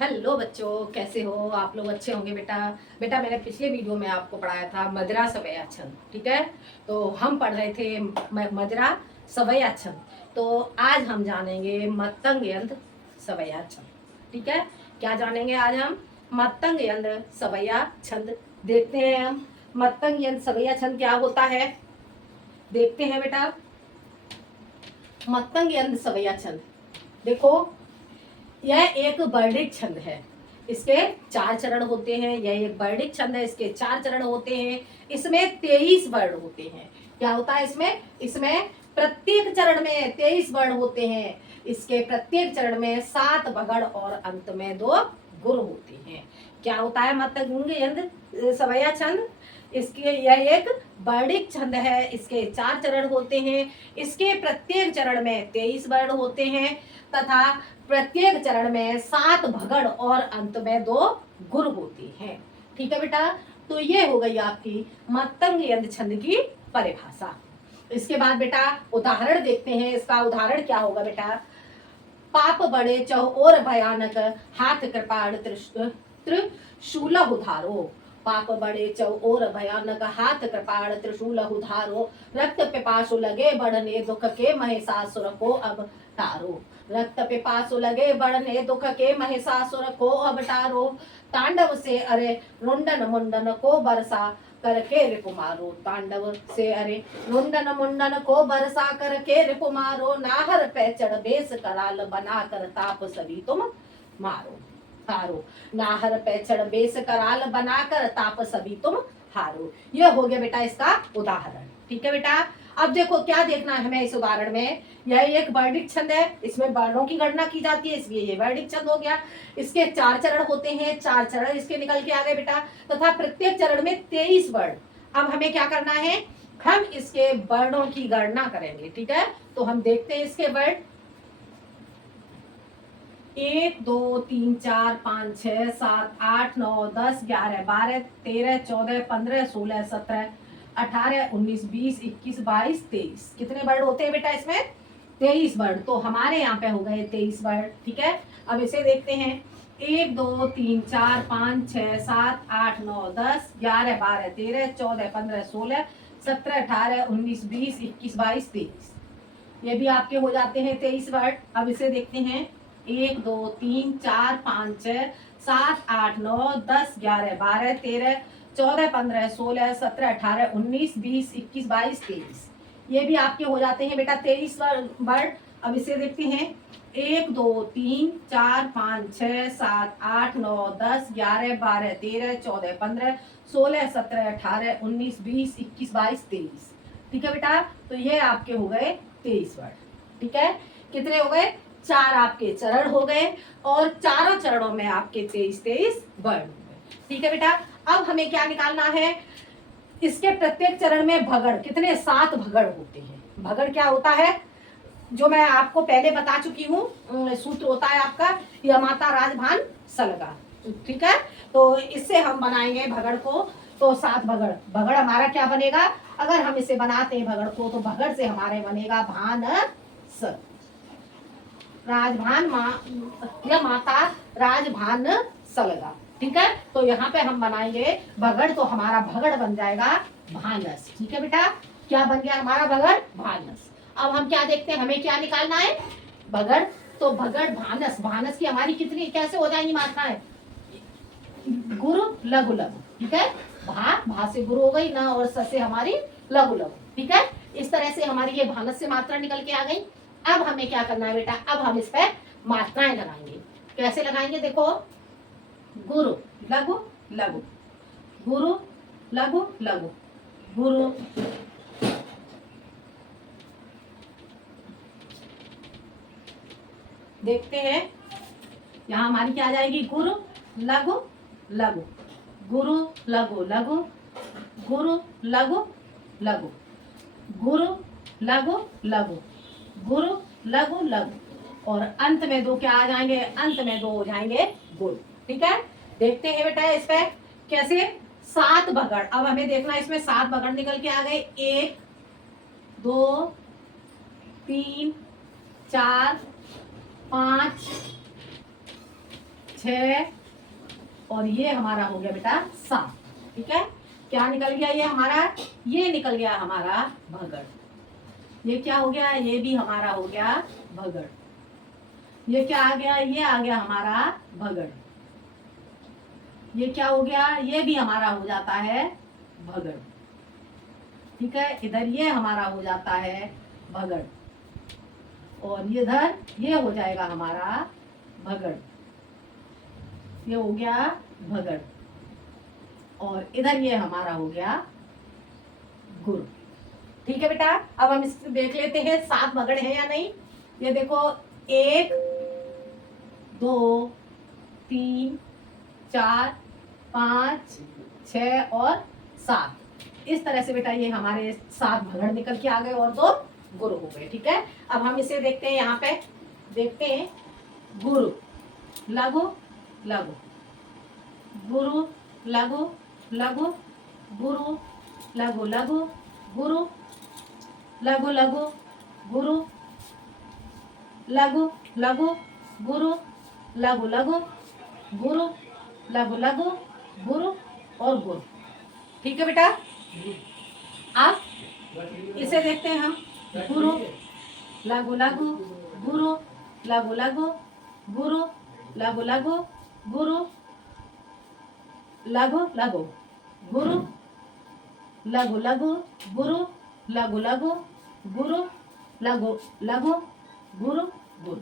Hello बच्चों, कैसे हो आप लोग? अच्छे होंगे बेटा। बेटा मैंने पिछले वीडियो में आपको पढ़ाया था मदरा सवैया छंद, ठीक है। तो हम पढ़ रहे थे मदरा सवैया छंद। तो आज हम जानेंगे मतंग यंत्र सवैया छंद, ठीक है। क्या जानेंगे आज हम? मतंग यंत्र सवैया छंद। देखते हैं हम मतंग यंत्र सवैया छंद क्या होता है। देखते हैं बेटा मतंग यंत्र सवैया छंद। देखो, यह एक वर्णिक छंद है। इसके 4 चरण होते हैं। यह एक वर्णिक छंद है, इसके 4 चरण होते हैं। इसमें 23 वर्ण होते हैं। क्या होता है इसमें? इसमें प्रत्येक चरण में 23 वर्ण होते हैं। इसके प्रत्येक चरण में 7 भगड़ और अंत में 2 गुर होते हैं। क्या होता है मतंग यंत्र सवैया छंद? इसके यह एक वर्णिक छंद है। इसके 4 चरण होते हैं। इसके प्रत्येक चरण में 23 वर्ण होते हैं तथा प्रत्येक चरण में 7 भगड़ और अंत में 2 गुर होती हैं। ठीक है बेटा। तो ये हो गई आपकी मतंग यंत्र छंद की परिभाषा। इसके बाद बेटा उदाहरण देखते हैं। इसका उदाहरण क्या होगा बेटा? पाप बड़े चौओर भयानक, हाथ कृपाण त्रिशूल उधारो। पाप बड़े चौओर भयानक, हाथ कृपाण त्रिशूल उधारो। रक्त पिपासु लगे बढ़ने, दुख के महिषासुर को अब टारो। रक्त पिपासु लगे बढ़ने, दुख के महिषासुर को अब टारो। तांडव से अरे रुंडन मुंडन को बरसा करके रिपुमारो। तांडव से अरे रुंडन मुंडन को बरसा करके रिपुमारो। नाहर पे चढ़ बेस कराल बना कर ताप सभी तुम मारो हारो। नाहर पे चढ़ बेस कराल बनाकर ताप सभी तुम हारो। ये हो गया बेटा इसका उदाहरण। ठीक है बेटा। अब देखो क्या देखना है हमें इस उदाहरण में। यह एक वर्णिक छंद है, इसमें वर्णों की गणना की जाती है, इसलिए ये वर्णिक छंद हो गया। इसके 4 चरण होते हैं, 4 चरण इसके निकल के आ गए बेटा। तथा प्रत्येक चरण में 23 वर्ण। अब हमें क्या करना है? हम इसके वर्णों की गणना करेंगे। ठीक है। तो हम देखते हैं इसके वर्ण। 1 2 3 4 5 6 7 8 9 10 11 12 13 14 15 16 17 18 19 20 21 22 23। कितने वर्ण होते हैं बेटा इसमें? 23 वर्ण। तो हमारे यहाँ पे हो गए 23 वर्ण। ठीक है। अब इसे देखते हैं। 1 2 3 4 5 6 7 8 9 10 11 12 13 14 15 16 17 18 19 20 21 22 23। ये भी आपके हो जाते हैं 23 वर्ण। अब इसे देखते हैं। 1 2 3 4 5 6 7 8 9 10 11 12 13 14 15 16 17 18 19 20 21 22 23। ये भी आपके हो जाते हैं बेटा 23 वर्ण। अब इसे देखते हैं। 1 2 3 4 5 6 7 8 9 10 11 12 13 14 15 16 17 18 19 20 21 22 23। ठीक है बेटा। तो ये आपके हो गए 23 वर्ण। ठीक है। कितने हो गए? 4 आपके चरण हो गए और चारों चरणों में आपके 23 वर्ण हो गए। ठीक है बेटा। अब हमें क्या निकालना है? इसके प्रत्येक चरण में भगड़ कितने? 7 भगड़ होते हैं। भगड़ क्या होता है? जो मैं आपको पहले बता चुकी हूँ, सूत्र होता है आपका यमाता राजभान सलगा। ठीक है। तो इससे हम बनाएंगे भगड़ को। तो 7 भगड़। भगड़ हमारा क्या बनेगा? अगर हम इसे बनाते हैं भगड़ को, तो भगड़ से हमारे बनेगा भान स राजभान या माता राजभान सलगा। ठीक है। तो यहाँ पे हम बनाएंगे भगड़, तो हमारा भगड़ बन जाएगा भानस। ठीक है बेटा। क्या बन गया हमारा भगड़? भानस। अब हम क्या देखते हैं, हमें क्या निकालना है? भगड़। तो भगड़ भानस। भानस की हमारी कितनी कैसे हो जाएंगी मात्राएं? गुरु लघु लघु। ठीक है। भा से गुरु हो गई ना, और स से हमारी लघु लघु। ठीक है। इस तरह से हमारी ये भानस से मात्रा निकल के आ गई। अब हमें क्या करना है बेटा? अब हम इस पर मात्राएं लगाएंगे। कैसे लगाएंगे? देखो, गुरु लघु लघु, गुरु लघु लघु, गुरु देखते हैं। यहाँ हमारी क्या आ जाएगी? गुरु लघु लघु, गुरु लघु लघु, गुरु लघु लघु, गुरु लघु लघु, गुरु लघु लघु, और अंत में 2 क्या आ जाएंगे? अंत में 2 हो जाएंगे गुरु। ठीक है। देखते हैं बेटा इस पे कैसे। 7 भगड़। अब हमें देखना है इसमें 7 भगड़ निकल के आ गए। 1 2 3 4 5 6 और ये हमारा हो गया बेटा 7। ठीक है, क्या निकल गया ये हमारा? ये निकल गया हमारा भगड़। ये क्या हो गया? ये भी हमारा हो गया भगड़। ये क्या आ गया? ये आ गया हमारा भगड़। ये क्या हो गया? ये भी हमारा हो जाता है भगड़। ठीक है, इधर ये हमारा हो जाता है भगड़ और इधर ये हो जाएगा हमारा भगड़। ये हो गया भगड़ और इधर ये हमारा हो गया गुरु। ठीक है बेटा, अब हम इसको देख लेते हैं 7 भगड़ है या नहीं। ये देखो 1 2 3 4 5 6 और 7। इस तरह से बेटा ये हमारे 7 भगड़ निकल के आ गए और 2 गुरु हो गए। ठीक है, अब हम इसे देखते हैं, यहाँ पे देखते हैं गुरु लघु लघु गुरु लघु लघु गुरु लघु लघु गुरु लघु लघु गुरु लघु लघु गुरु लघु लघु गुरु लघु लघु गुरु और गुरु। ठीक है बेटा, अब इसे देखते हैं हम। गुरु लघु लघु गुरु लघु लघु गुरु लघु लघु गुरु लघु लघु गुरु लघु लघु गुरु लघु लघु गुरु लघु लघु गुरु गुरु।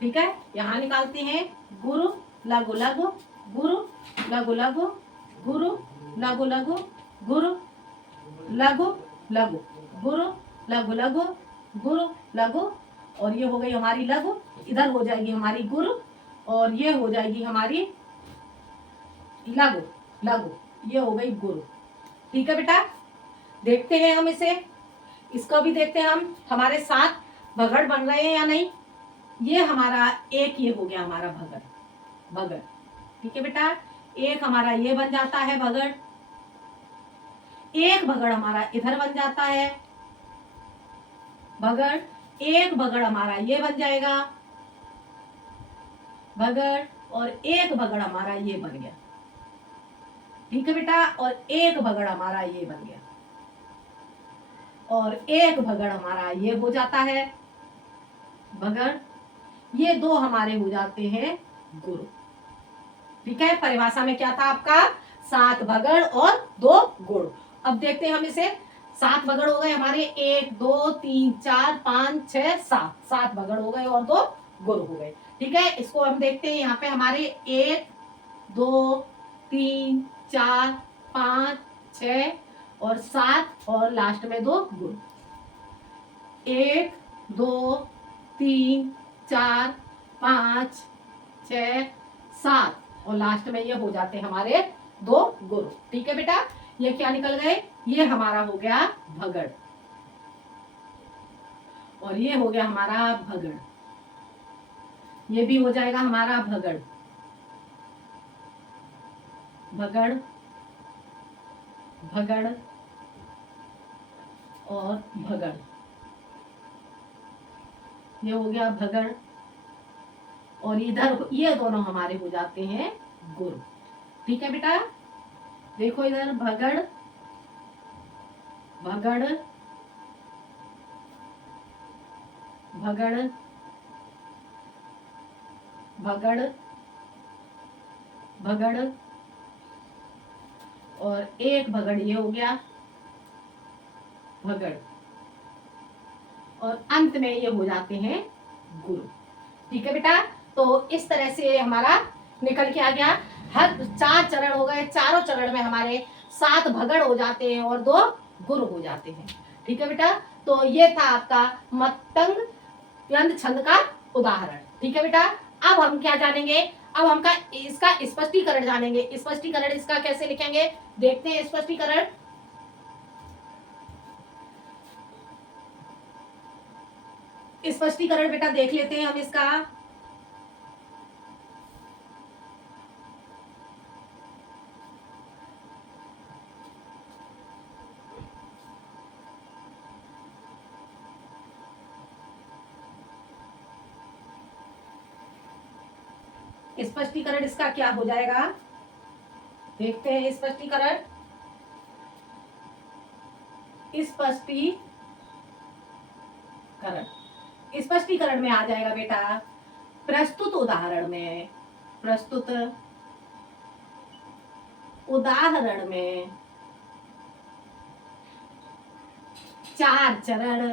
ठीक है, यहाँ निकालते हैं गुरु लघु लघु गुरु लघु लघु गुरु लघु लघु गुरु लघु लघु गुरु लघु लघु गुरु लघु और ये हो गई हमारी लघु। इधर हो जाएगी हमारी गुरु और ये हो जाएगी हमारी लघु लघु, ये हो गई गुरु। ठीक है बेटा, देखते हैं हम इसे, इसको भी देखते हैं हम। हमारे 7 भगड़ बन रहे हैं या नहीं। ये हमारा एक ये हो गया हमारा भगड़ भगड़। ठीक है बेटा, एक हमारा ये बन जाता है भगड़, एक भगड़ हमारा इधर बन जाता है भगड़, एक भगड़ हमारा ये बन जाएगा भगड़ और एक भगड़ हमारा ये बन गया। ठीक है बेटा, और एक भगड़ हमारा ये बन गया और एक भगड़ हमारा ये हो जाता है भगड़। ये 2 हमारे हो जाते हैं गुरु। ठीक है, परिभाषा में क्या था आपका? 7 भगड़ और 2 गुरु। अब देखते हैं हम इसे। 7 भगड़ हो गए हमारे, 1 2 3 4 5 6 7, 7 भगड़ हो गए और 2 गुरु हो गए। ठीक है, इसको हम देखते हैं। यहाँ पे हमारे 1 2 3 4 5 6 और 7 और लास्ट में 2 गुरु। 1 2 3 4 5 6 7 और लास्ट में ये हो जाते हैं हमारे 2 गुरु। ठीक है बेटा, ये क्या निकल गए? ये हमारा हो गया भगड़ और ये हो गया हमारा भगड़। ये भी हो जाएगा हमारा भगड़ भगड़ भगड़ और भगड़। ये हो गया भगड़ और इधर ये दोनों हमारे हो जाते हैं गुरु। ठीक है बेटा, देखो इधर भगड़ भगड़ भगड़ भगड़ भगड़ और एक भगड़ ये हो गया भगड़ और अंत में ये हो जाते हैं गुरु। ठीक है बेटा, तो इस तरह से हमारा निकल के आ गया। हर 4 चरण हो गए, चारों चरण में हमारे 7 भगड़ हो जाते हैं और 2 गुरु हो जाते हैं। ठीक है बेटा, तो ये था आपका मतंग यंत्र छंद का उदाहरण। ठीक है बेटा, अब हम क्या जानेंगे? अब हम इसका स्पष्टीकरण जानेंगे। स्पष्टीकरण इसका कैसे लिखेंगे, देखते हैं। स्पष्टीकरण स्पष्टीकरण बेटा देख लेते हैं हम इसका। स्पष्टीकरण इसका क्या हो जाएगा, देखते हैं स्पष्टीकरण। स्पष्टीकरण में आ जाएगा बेटा, प्रस्तुत उदाहरण में, प्रस्तुत उदाहरण में चार चरण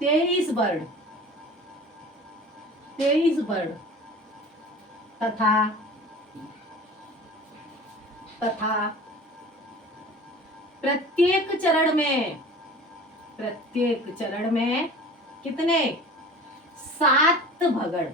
23 वर्ण तथा प्रत्येक चरण में कितने, 7 भगड़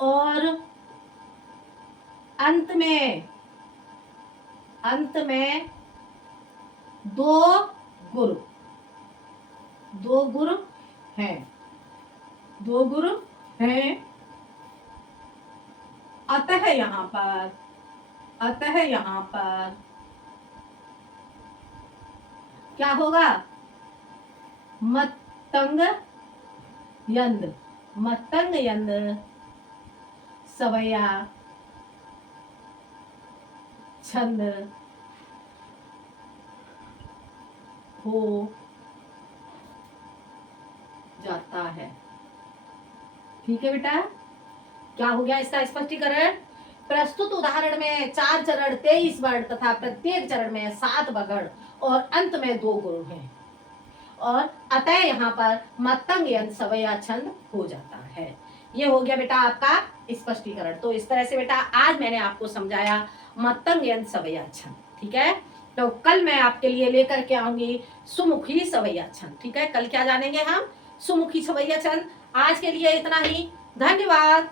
और अंत में 2 गुरु हैं, अतः यहाँ पर क्या होगा, मतंग यंद सवैया छंद हो जाता है। ठीक है बेटा, क्या हो गया इसका स्पष्टीकरण, प्रस्तुत उदाहरण में 4 चरण 23 वर्ण तथा प्रत्येक चरण में 7 भगड़ और अंत में 2 गुरु हैं, और अतः यहाँ पर मतंग यंत्र सवैया छंद हो जाता है। ये हो गया बेटा आपका स्पष्टीकरण। तो इस तरह से बेटा आज मैंने आपको समझाया मतंग यंत्र सवैया छंद। ठीक है, तो कल मैं आपके लिए लेकर के आऊंगी सुमुखी सवैया छंद। ठीक है, कल क्या जानेंगे हम, सुमुखी सवैया छंद। आज के लिए इतना ही, धन्यवाद।